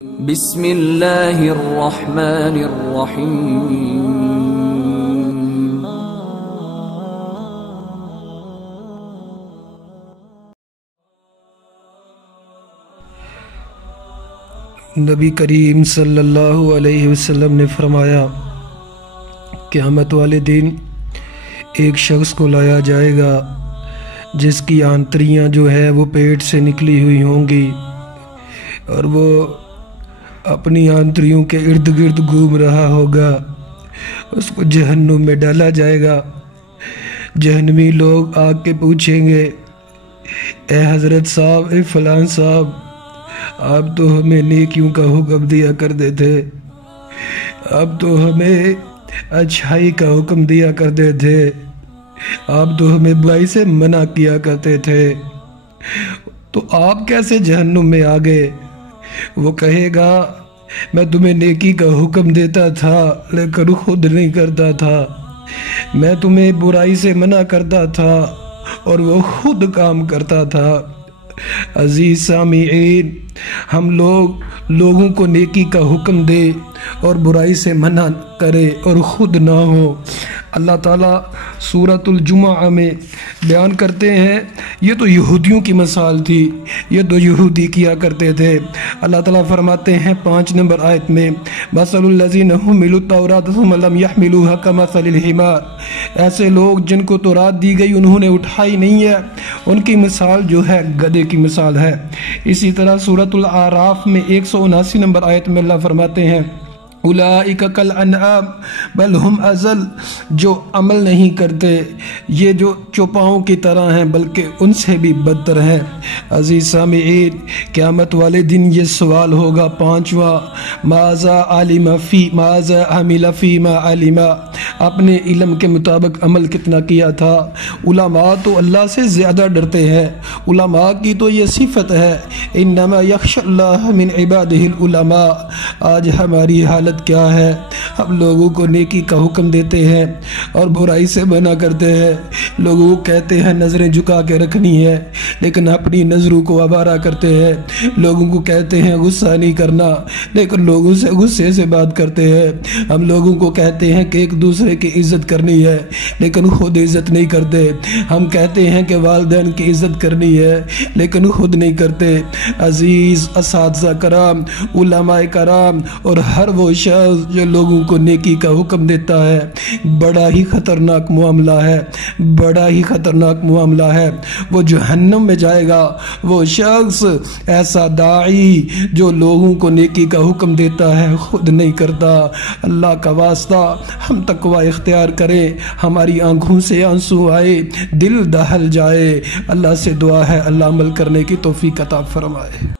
بسم اللہ الرحمن الرحیم۔ نبی کریم صلی اللہ علیہ وسلم نے فرمایا، قیامت والے دن ایک شخص کو لایا جائے گا جس کی آنتریاں جو ہے وہ پیٹ سے نکلی ہوئی ہوں گی، اور وہ اپنی آنتریوں کے ارد گرد گھوم رہا ہوگا۔ اس کو جہنم میں ڈالا جائے گا۔ جہنمی لوگ آ کے پوچھیں گے، اے حضرت صاحب، اے فلان صاحب، آپ تو ہمیں نیکیوں کا حکم دیا کرتے تھے، آپ تو ہمیں اچھائی کا حکم دیا کرتے تھے، آپ تو ہمیں برائی سے منع کیا کرتے تھے، تو آپ کیسے جہنم میں آ گئے؟ وہ کہے گا، میں تمہیں نیکی کا حکم دیتا تھا لیکن خود نہیں کرتا تھا، میں تمہیں برائی سے منع کرتا تھا اور وہ خود کام کرتا تھا۔ عزیز سامعین، ہم لوگوں کو نیکی کا حکم دے اور برائی سے منع کرے اور خود نہ ہو۔ اللہ تعالیٰ سورۃ الجمعہ میں بیان کرتے ہیں، یہ تو یہودیوں کی مثال تھی، یہ تو یہودی کیا کرتے تھے۔ اللہ تعالیٰ فرماتے ہیں 5 نمبر آیت میں، مثل الذین حملوا التوراۃ ثم لم يحملوها كمثل الحمار، ایسے لوگ جن کو تورات دی گئی انہوں نے اٹھائی نہیں ہے، ان کی مثال جو ہے گدھے کی مثال ہے۔ اسی طرح سورۃ الاعراف میں 179 نمبر آیت میں اللہ فرماتے ہیں، اولئک کالانعام بل ہم اضل، جو عمل نہیں کرتے یہ جو چوپاؤں کی طرح ہیں بلکہ ان سے بھی بدتر ہیں۔ عزیز سامعین، قیامت والے دن یہ سوال ہوگا 5واں، ماذا عمل فیما علم، اپنے علم کے مطابق عمل کتنا کیا تھا۔ علماء تو اللہ سے زیادہ ڈرتے ہیں، علماء کی تو یہ صفت ہے، انما یخشی اللہ من عبادہ العلماء۔ آج ہماری حالت کیا ہے؟ ہم لوگوں کو نیکی کا حکم دیتے ہیں اور برائی سے منع کرتے ہیں۔ لوگوں کو کہتے ہیں نظریں جھکا کے رکھنی ہے لیکن اپنی نظروں کو آوارہ کرتے ہیں۔ لوگوں کو کہتے ہیں غصہ نہیں کرنا لیکن لوگوں سے غصے سے بات کرتے ہیں۔ ہم لوگوں کو کہتے ہیں کہ ایک دوسرے کی عزت کرنی ہے لیکن خود عزت نہیں کرتے۔ ہم کہتے ہیں کہ والدین کی عزت کرنی ہے لیکن خود نہیں کرتے۔ عزیز اساتذہ کرام، علماء کرام اور ہر وہ شخص جو لوگوں کو نیکی کا حکم دیتا ہے، بڑا ہی خطرناک معاملہ ہے، بڑا ہی خطرناک معاملہ ہے۔ وہ جہنم میں جائے گا۔ وہ شخص ایسا داعی جو لوگوں کو نیکی کا حکم دیتا ہے خود نہیں کرتا۔ اللہ کا واسطہ ہم تقوی اختیار کریں، ہماری آنکھوں سے آنسو آئے، دل دہل جائے۔ اللہ سے دعا ہے اللہ عمل کرنے کی توفیق عطا فرمائے۔